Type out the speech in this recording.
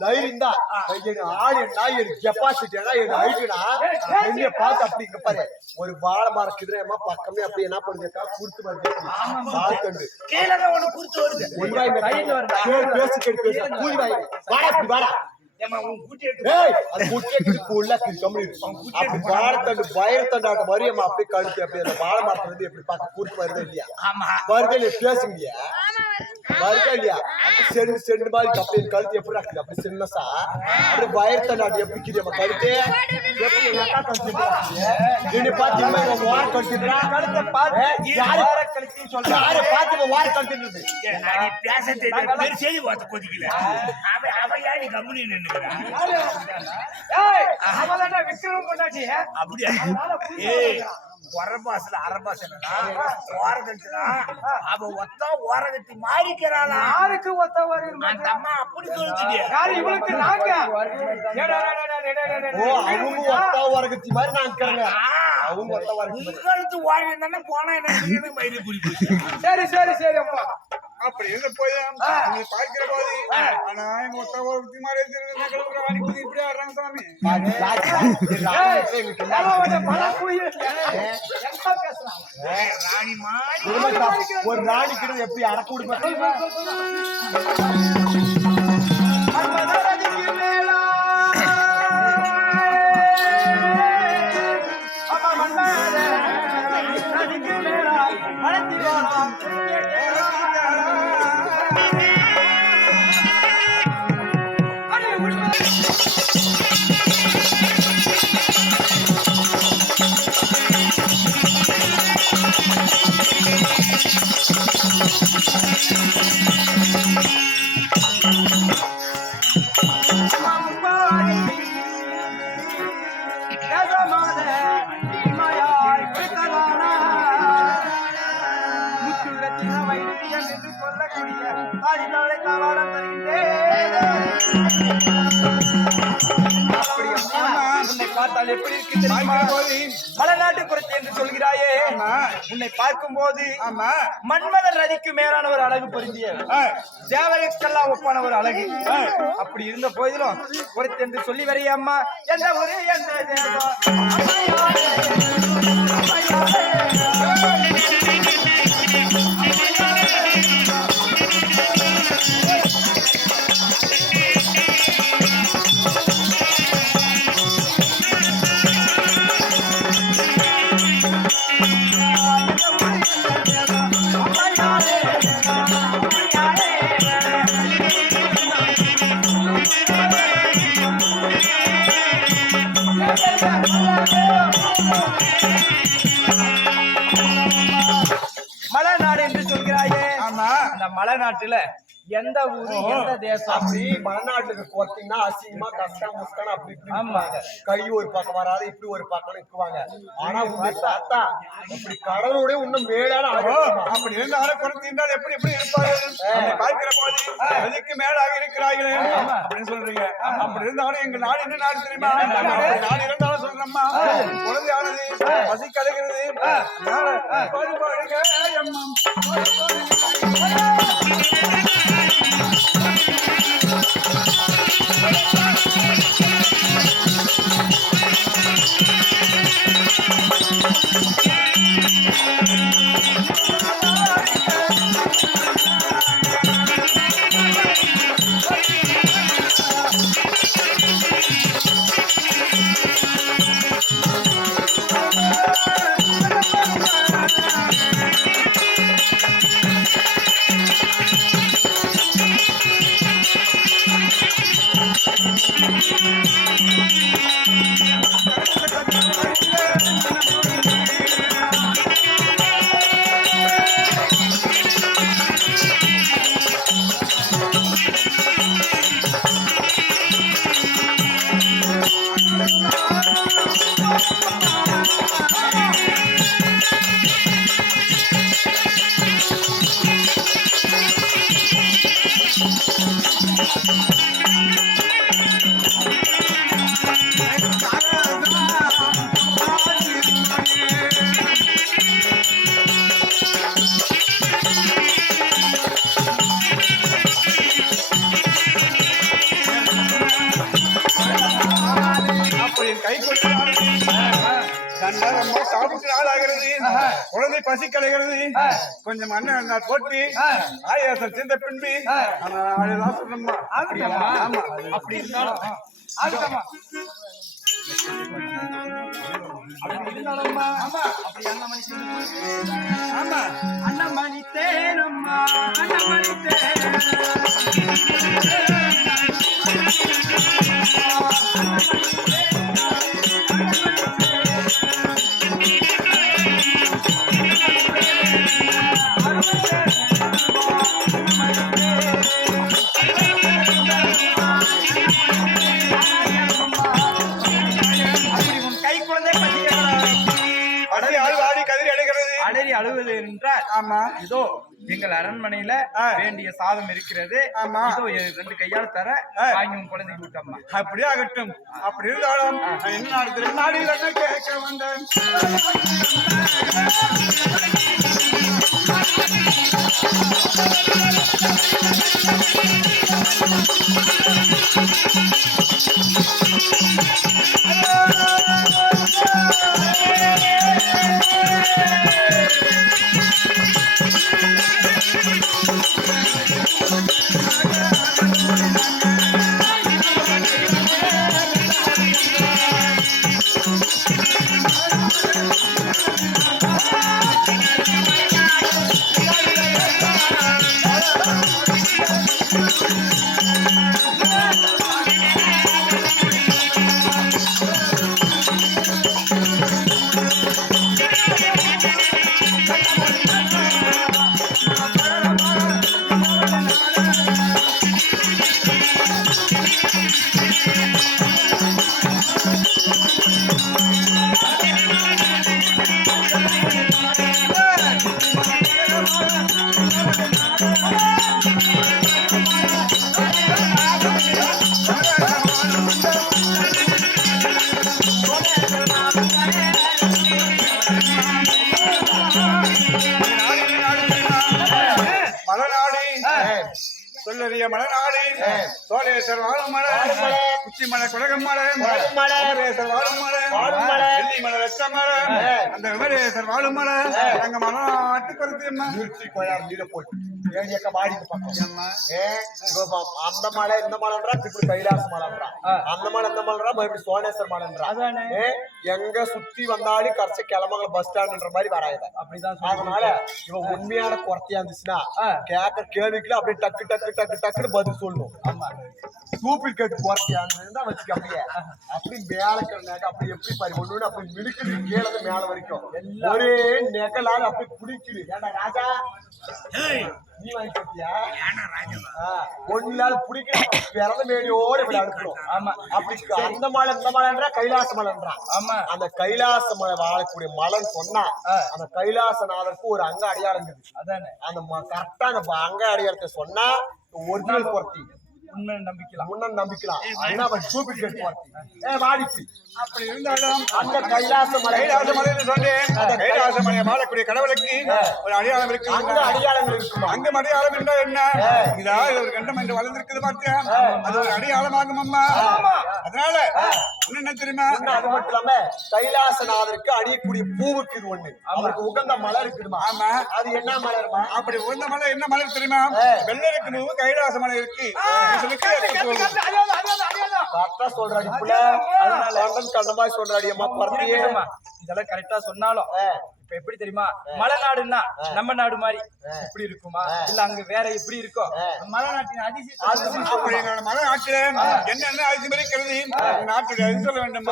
தைரியம் தான் ஆடு நாய் கெப்பாசிட்டி ஹைட்டுனா என்னைய பார்த்து அப்படி இங்க பாரு ஒரு வாழை மரம் கிதுரமா பக்கமே அப்படி என்ன பண்ணுதுக்கா குடுத்து வருது வாழைத்தண்டு கீழே ஒண்ணு குடுத்து வருது பேசி கேட்டு பேச கூலி வாங்கி வாடா அப்படி வாடா வாழைத்தண்டாட்ட வரியம்மா அப்படி கழுத்து அப்படி அந்த வாழை மரத்துல இருந்து எப்படி பார்க்க கூட்டு வருது இல்லையா வருது இல்லையா பேசுங்கய்யா வருதா இல்லையா செண்டு செண்டு மாதிரி அப்படி கழுத்து எப்படி இருக்குது அப்படி சின்னசா அப்படி வயர்த்தண்டாட்டு எப்படி கிரியம் கழுத்து எப்படி கழுத்து பாத்தீங்கன்னா வார கழுத்துறா கழுத்தை பார்த்து யாரு பார்த்து வார கழுத்துறது பேச தெரியும் செய்தி பார்த்து கொதிக்கல அவன் கம்பெனி விக்ரம் கொண்டாச்சு அப்படியா வரபாசல அரபாசனா ஓரகத்துனா அவ ஒத்தா ஓரகத்தி மாறிக்கிறாளா யாருக்கு ஒத்த ஓரகம் அந்த அம்மா அப்படி சொல்லுது யார் இவளுக்கு நாங்க ஓ அவங்க ஒத்தா ஓரகத்தி மாதிரி நான் இருக்கறேன் அவங்க ஒத்த ஓரகத்தி உங்களுக்கு ஓரகம் தான போனா என்ன மயிரி புடி சரி சரி சரி அம்மா அப்படி என்ன போய் நீ பார்க்கிற போது ஆனா எங்க ஒத்த ஓரகத்தி மாதிரி இருக்கிறது நகலற வாணி புடி இப்படி ஆடுறாங்க சாமி ராணி மாதிரி ஒரு ராணி கிட்ட எப்படி அடக்க விடுமா எப்படி இருக்கு மலைநாட்டு குறைச்சி என்று சொல்கிறாயே உன்னை பார்க்கும் போது மன்மதன் நதிக்கு மேலான ஒரு அழகு பொருந்திய தேவரைக்கெல்லாம் ஒப்பான ஒரு அழகு அப்படி இருந்த போதிலும் குறைச்சி என்று சொல்லி வரைய அம்மா எந்த ஒரு மலைநாடு என்று சொல்கிறாயே அந்த மலைநாட்டுல எந்த ஊரு எந்த தேசம் அப்படி மலைநாட்டுக்கு போறீங்கன்னா அசிங்கமா கஷ்டம் முஸ்கான அப்படி கை ஒரு பக்கம் வராது இப்படி ஒரு பக்கம் இருக்குவாங்க ஆனா உங்களை பார்த்தா இப்படி கடவுளுடைய இன்னும் மேலான அப்படி இருந்தாலும் குறைந்தால் எப்படி எப்படி இருப்பாரு பார்க்கிற போது அதுக்கு மேலாக இருக்கிறார்களே அப்படின்னு சொல்றீங்க அப்படி இருந்தாலும் எங்க நாடு என்ன நாடு தெரியுமா நாடு இருந்தாலும் சொல்றோம்மா குழந்தையானது பசி கலகிறது ஆளாகிறது குழந்தை பசி கலைகிறது கொஞ்சம் அண்ணன் போட்டு ஆயாசம் சேர்ந்த பின்பு அதுதான் சொல்லணுமா ஆமா அப்படி இருந்தாலும் ஆகட்டமா அப்படி இருந்தாலும்மா அப்படி ஆமா அண்ணமணி தேனம்மா அண்ணமணி அழுவது என்றால் ஆமா இதோ எங்கள் அரண்மனையில வேண்டிய சாதம் இருக்கிறது ஆமா இதோ 2 கையால் தர வாங்கி உன் குழந்தைக்கு விட்டம்மா அப்படியே ஆகட்டும் அப்படி இருந்தாலும் என்ன நாடியில் என்ன கேட்க வந்தேன் சொல்லறிய மலநாடு சோழேஸ்வர் வாழும் மலை உச்சி மலை குலகம் மலை விமலேஸ்வர் வாழும் மலை வெள்ளி மலை வெச்ச மலை அந்த விமலேஸ்வர் வாழும் மலை அங்க மலநாட்டு கருத்து நிறுத்தி கோயார் நீரை போட்டு ஏடியக்க மாடிக்கு பக்கம் அந்த மலை இந்த மலைன்றா இப்படி கைலாச மலைன்றா அந்த மலை இந்த மலைன்றா மறுபடியும் சோழேஸ்வர் மலைன்றா எங்க சுத்தி வந்தாலும் கடைசி கிளம்புற பஸ் ஸ்டாண்ட்ன்ற மாதிரி வராது அப்படிதான் அதனால இவன் உண்மையான குறத்தையா இருந்துச்சுன்னா கேட்கற கேள்விக்குள்ள அப்படியே டக்கு டக்கு டக்கு டக்குன்னு பதில் சொல்லணும் ஆமா டூப்ளிகேட் குறத்தையா இருந்தா வச்சுக்க அப்படியே அப்படி மேல கிடந்தாக்க அப்படி எப்படி பாரு ஒண்ணு அப்படி மிடுக்குது கீழே மேல வரைக்கும் ஒரே நெகலால் அப்படி குடிக்குது ஏன்னா ராஜா நீ வாங்கி கொடுத்தியா ஒன்னால பிடிக்கணும் பிறந்த மேடியோட இப்படி அனுப்புறோம் ஆமா அப்படி அந்த மலை இந்த மலைன்றா கைலாச மலைன்றா ஆமா அந்த கைலாச மலை வாழக்கூடிய மலைன்னு சொன்னா அந்த கைலாசநாதருக்கு ஒரு அங்க அடையாளம் இருக்குது அதானே அந்த கரெக்டா அந்த அங்க அடையாளத்தை சொன்னா ஒரிஜினல் குறத்தி உண்மை நம்பிக்கலாம் ஆனா அவன் டூப்ளிகேட் குறத்தி வாடிச்சு அப்படி இருந்தாலும் அந்த கைலாச மலைன்னு சொன்னேன் அந்த கைலாச மலையை வாழக்கூடிய கடவுளுக்கு ஒரு அடையாளம் இருக்கு அங்க அடையாளங்கள் இருக்குமா அங்க அடையாளம் என்ன என்ன இதா ஒரு கண்டம் என்று வளர்ந்திருக்குது பார்த்தியா அது ஒரு அடையாளமாகும் அம்மா அதனால என்ன தெரியுமா அது மட்டும் இல்லாம கைலாசநாதருக்கு அணியக்கூடிய பூவுக்கு இது ஒண்ணு அவருக்கு உகந்த மலர் இருக்குமா ஆமா அது என்ன மலர்மா அப்படி உகந்த மலர் என்ன மலர் தெரியுமா வெள்ளருக்கு பூவு கைலாச மலை இருக்கு கரெக்டா சொல்றாடி கண்டமா சொல்றாடி அம்மா பரத்தியே இதெல்லாம் கரெக்டா சொன்னாலும் இப்ப எப்படி தெரியுமா மலைநாடுன்னா நம்ம நாடு மாதிரி எப்படி இருக்குமா இல்ல அங்க வேற எப்படி இருக்கும் மலைநாட்டின் அதிசயம் மலைநாட்டுல என்னென்ன அதிசயம் இருக்கிறது நாட்டுடைய சொல்ல வேண்டும்